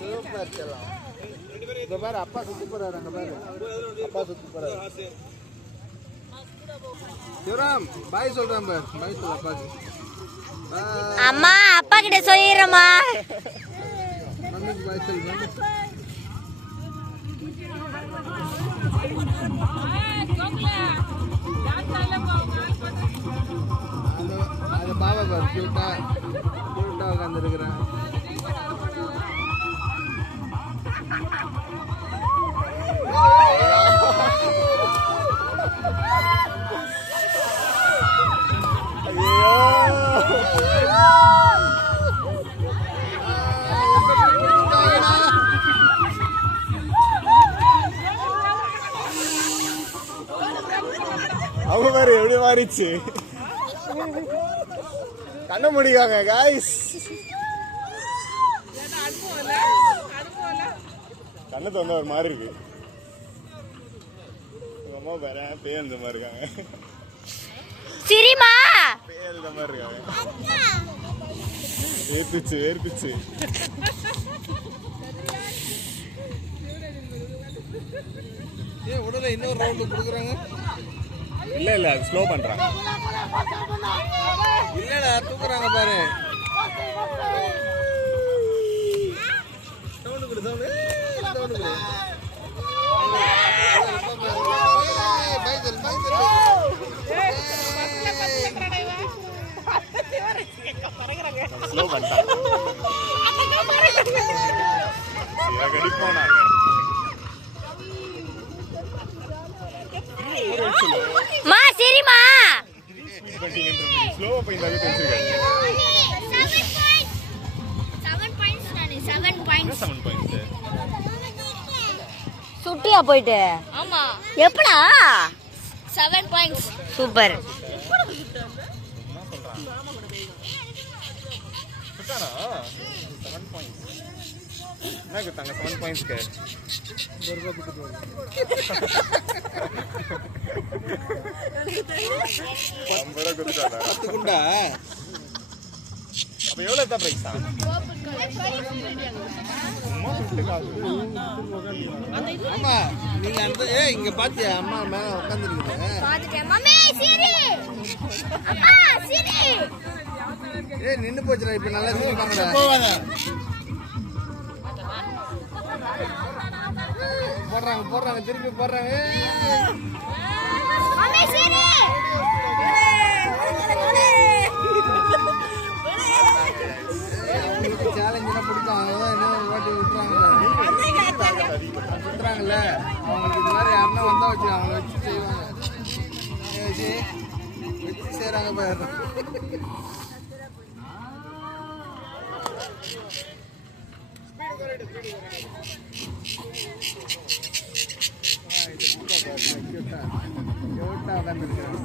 Super செல்லம். இங்க பாரு அப்பா சுத்தி போறாரு, அங்க பாரு அப்பா சுத்தி போறாரு. சிவராம் பாய் சொல்றேன் பாரு, பாய் சொல்ல அப்பாக்கு. அம்மா அப்பா கிட்ட சொல்லிடுறேம்மா. மம்மிக்கு பாய் சொல்லு. அது பாபா பாரு கியூட்டா கியூட்டா உட்காந்துருக்குறேன். அவங்க மாதிரி எப்படி மாறிச்சு, கண்ண முடிக்காங்க காய்ஸ். கண்ணை தந்த ஒரு மாதிரி இருக்கு. அம்மா பாரு பேர் இந்த மாதிரி இருக்காங்க. சரிமா பேர் இந்த மாதிரி இருக்காங்க. ஏத்துச்சு ஏத்துச்சு. ஏன் உடனே இன்னொரு ரவுண்டு கொடுக்குறாங்க? இல்ல இல்ல அது ஸ்லோ பண்றாங்க. இல்லடா தூக்குறாங்க பாரு. சவுண்ட் கொடு சவுண்ட். சவுண்ட் கொடு. பைசல் பைசல். ஸ்லோ பண்றாங்க. சிவா கடிப்பானா. மா சரிமா ஸ்லோவா போய் இந்த டென்ஷன் இருக்காது. 7 பாயிண்ட்ஸ் 7 பாயிண்ட்ஸ் சுட்டியா போயிட்டு. ஆமா எப்படா 7 பாயிண்ட்ஸ் சூப்பர். சுட்டானா 7 பாயிண்ட்ஸ். என்ன கொடுத்தாங்க 7 பாயிண்ட்ஸ்க்கு? குண்டா அப்ப எவ்வளவு தான் பிரைஸா? ஆமா நீங்க அந்த இங்க பாத்தியா அம்மா மேல உட்கார்ந்துருக்கீங்க. பாத்துட்டேன் மம்மி சீரி அம்மா சீரி நின்னு போச்சுடா. இப்ப நல்லா சொல்லிட்டாங்கடா. போவாத போடுறாங்க போடுறாங்க திருப்பி போடுறாங்க. மம்மி சீரி உங்களுக்கு சேலஞ்செல்லாம் பிடிக்கும். அதான் என்ன வாட்டி விட்டுறாங்கல்ல விட்டுறாங்கல்ல. அவங்களுக்கு இது மாதிரி யாருன்னா வந்தா வச்சு அவங்க வச்சு செய்வாங்க. வச்சு வச்சு செய்கிறாங்க பாரு. கியூட்டா உட்காந்துருக்கிறேன்.